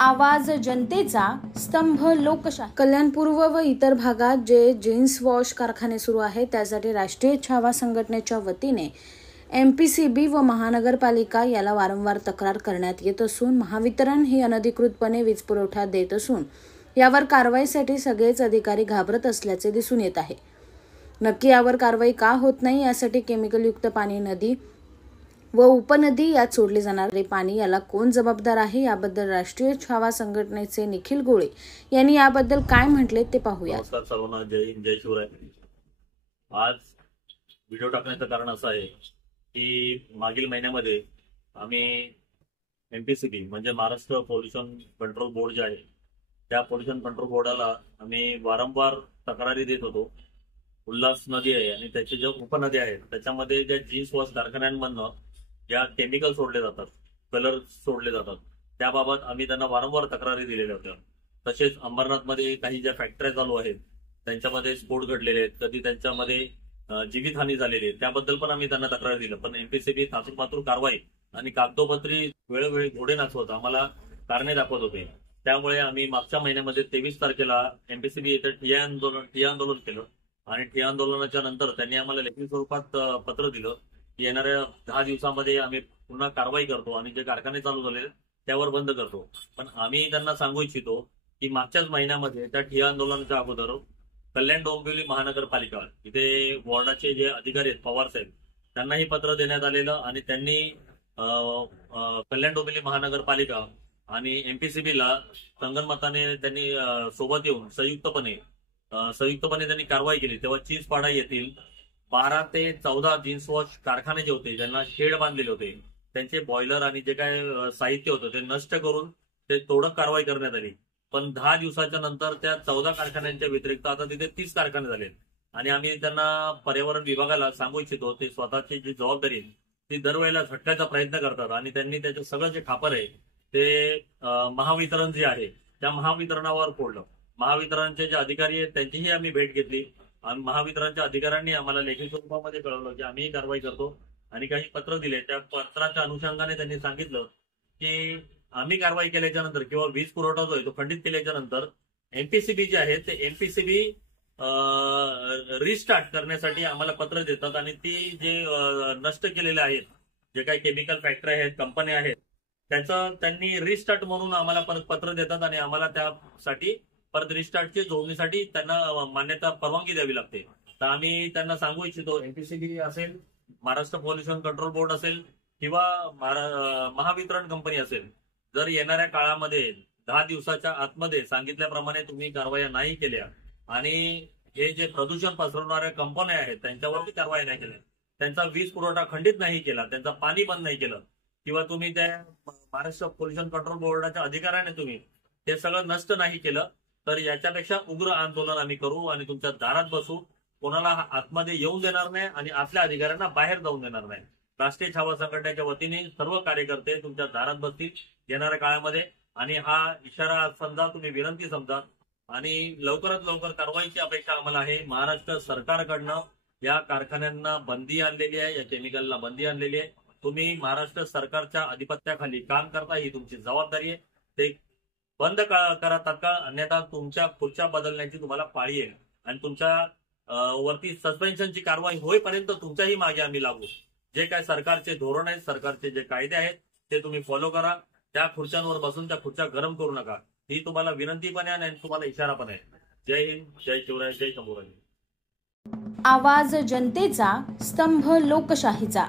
आवाज जनतेचा, स्तंभ लोकशाही। कल्याणपूर्व व इतर भागात जे जीन्स वॉश कारखाने सुरू आहेत त्यासाठी राष्ट्रीय छावा संघटनेच्या वतीने एमपीसीबी व महानगरपालिका याला वारंवार तक्रार करण्यात येत असून महावितरण ही अनधिकृतपणे वीज पुरवठा देत असून यावर कारवाईसाठी सगळेच अधिकारी घाबरत असल्याचे दिसून येत आहे। नक्की यावर कारवाई का होत नाही यासाठी केमिकलयुक्त पाणी नदी व उपनदी यात सोडले जाणारे पाणी याला कोण जबाबदार आहे याबद्दल राष्ट्रीय छावा संघटनेचे निखिल गोळे यांनी याबद्दल काय म्हटले ते पाहूया। नमस्कार सर्वांना, जय शिवराय। आज व्हिडिओ टाकण्याचं कारण असं आहे की मागील महिन्यामध्ये आम्ही एमपीसीबी म्हणजे महाराष्ट्र पोल्युशन कंट्रोल बोर्ड जे आहे त्या पोल्युशन कंट्रोल बोर्डाला आम्ही वारंवार तक्रारी देत होतो। उल्हास नदी आहे आणि त्याचे जे उपनदी आहेत त्याच्यामध्ये ज्या जीन्स वॉश कारखान्यांमधनं ज्या केमिकल सोडले जातात, कलर सोडले जातात, त्याबाबत आम्ही त्यांना वारंवार तक्रारी दिलेल्या होत्या। तसेच अंबरनाथमध्ये काही ज्या फॅक्टऱ्या चालू आहेत त्यांच्यामध्ये स्फोट घडलेले आहेत, कधी त्यांच्यामध्ये जीवितहानी झालेली आहे, त्याबद्दल पण आम्ही त्यांना तक्रार दिलं। पण एमपीसीबी तातडीमात्र कारवाई आणि कागदोपत्री वेळोवेळी घोडे नाचवत आम्हाला कारणे दाखवत होते। त्यामुळे आम्ही मागच्या महिन्यामध्ये 23 तारखेला एमपीसीबी येथे ठिय्या आंदोलन केलं आणि ठिय्या आंदोलनाच्या नंतर त्यांनी आम्हाला लेखी स्वरूपात पत्र दिलं की येणाऱ्या 10 दिवसांमध्ये आम्ही पुन्हा कारवाई करतो आणि जे कारखाने चालू झाले त्यावर बंद करतो। पण आम्ही त्यांना सांगू इच्छितो की मागच्याच महिन्यामध्ये त्या ठिय्या आंदोलनाच्या अगोदर कल्याण डोंबिवली महानगरपालिका इथे वॉर्डाचे जे अधिकारी आहेत पवार साहेब त्यांनाही पत्र देण्यात आलेलं आणि त्यांनी कल्याण डोंबिवली महानगरपालिका आणि एमपीसीबीला संगनमताने त्यांनी सोबत येऊन संयुक्तपणे त्यांनी कारवाई केली। तेव्हा चिंचपाडा येथील 12 ते 14 जीन्स वॉश कारखाने जे होते ज्यांना शेड बांधलेले होते त्यांचे बॉयलर आणि जे काय साहित्य होतं ते नष्ट करून ते तोडक कारवाई करण्यात आली। पण 10 दिवसाच्या नंतर त्या 14 कारखान्यांच्या व्यतिरिक्त आता तिथे 30 कारखाने झाले आणि आम्ही त्यांना पर्यावरण विभागाला सांगू इच्छितो ते स्वतःची जी जबाबदारी ती दरवेळेला झटकायचा प्रयत्न करतात आणि त्यांनी त्याचं सगळं जे खापर आहे ते महावितरण जे आहे त्या महावितरणावर फोडलं। महावितरणचे जे अधिकारी आहेत त्यांचीही आम्ही भेट घेतली आणि महावितरणच्या अधिकाऱ्यांनी आम्हाला लेखी स्वरूपामध्ये कळवलं की आम्ही कारवाई करतो आणि काही पत्र दिले। त्या पत्राच्या अनुषंगाने त्यांनी सांगितलं की आम्ही कारवाई केल्याच्या नंतर किंवा वीज पुरवठा जो आहे तो खंडित केल्याच्या नंतर एमपीसीबी जे आहे ते एमपीसीबी रिस्टार्ट करण्यासाठी आम्हाला पत्र देतात आणि ती जे नष्ट केलेले आहेत जे काही केमिकल फॅक्टरी आहेत, कंपन्या आहेत, त्याचं त्यांनी रिस्टार्ट म्हणून आम्हाला परत पत्र देतात आणि आम्हाला त्यासाठी परत रिस्टार्टची जोडणीसाठी त्यांना मान्यता परवानगी द्यावी लागते। तर आम्ही त्यांना सांगू इच्छितो एमपीसीबी असेल, महाराष्ट्र पोल्युशन कंट्रोल बोर्ड असेल किंवा महावितरण कंपनी असेल, जर येणाऱ्या काळामध्ये 10 दिवसाच्या आतमध्ये सांगितल्याप्रमाणे तुम्ही कारवाया नाही केल्या आणि हे जे प्रदूषण पसरवणाऱ्या कंपन्या आहेत त्यांच्यावरती कारवाई नाही केल्या, त्यांचा वीज पुरवठा खंडित नाही केला, त्यांचं पाणी बंद नाही केलं किंवा तुम्ही त्या महाराष्ट्र पोल्युशन कंट्रोल बोर्डाच्या अधिकाऱ्याने तुम्ही ते सगळं नष्ट नाही केलं तर याच्यापेक्षा उग्र आंदोलन आम्ही करू आणि तुमच्या दारात बसू, कोणाला आतमध्ये येऊन देणार नाही आणि आपल्या अधिकाऱ्यांना बाहेर जाऊन देणार नाही। राष्ट्रीय छावा संघटनेच्या वतीने सर्व कार्यकर्ते तुमच्या दारात बसतील येणाऱ्या काळामध्ये आणि हा इशारा समजा, तुम्ही विनंती समजा आणि लवकरात लवकर कारवाईची अपेक्षा आम्हाला आहे। महाराष्ट्र सरकारकडनं या कारखान्यांना बंदी आणलेली आहे, या केमिकलला बंदी आणलेली आहे। तुम्ही महाराष्ट्र सरकारच्या अधिपत्याखाली काम करता, ही तुमची जबाबदारी आहे। ते बंद करा तात्काळ, अन्यथा तुमच्या खुर्च्या बदलण्याची तुम्हाला पाळी आहे आणि तुमच्या वरती सस्पेन्शनची कारवाई होईपर्यंत तुमच्याही मागे आम्ही लागू। जे काय सरकारचे धोरण आहेत, सरकारचे जे कायदे आहेत ते तुम्ही फॉलो करा। त्या खुर्च्यांवर बसून त्या खुर्च्या गरम करू नका, ही तुम्हाला विनंती पण आहे आणि तुम्हाला इशारा पण आहे। जय हिंद, जय शिवराय, जय शंभूराज। आवाज जनतेचा, स्तंभ लोकशाहीचा।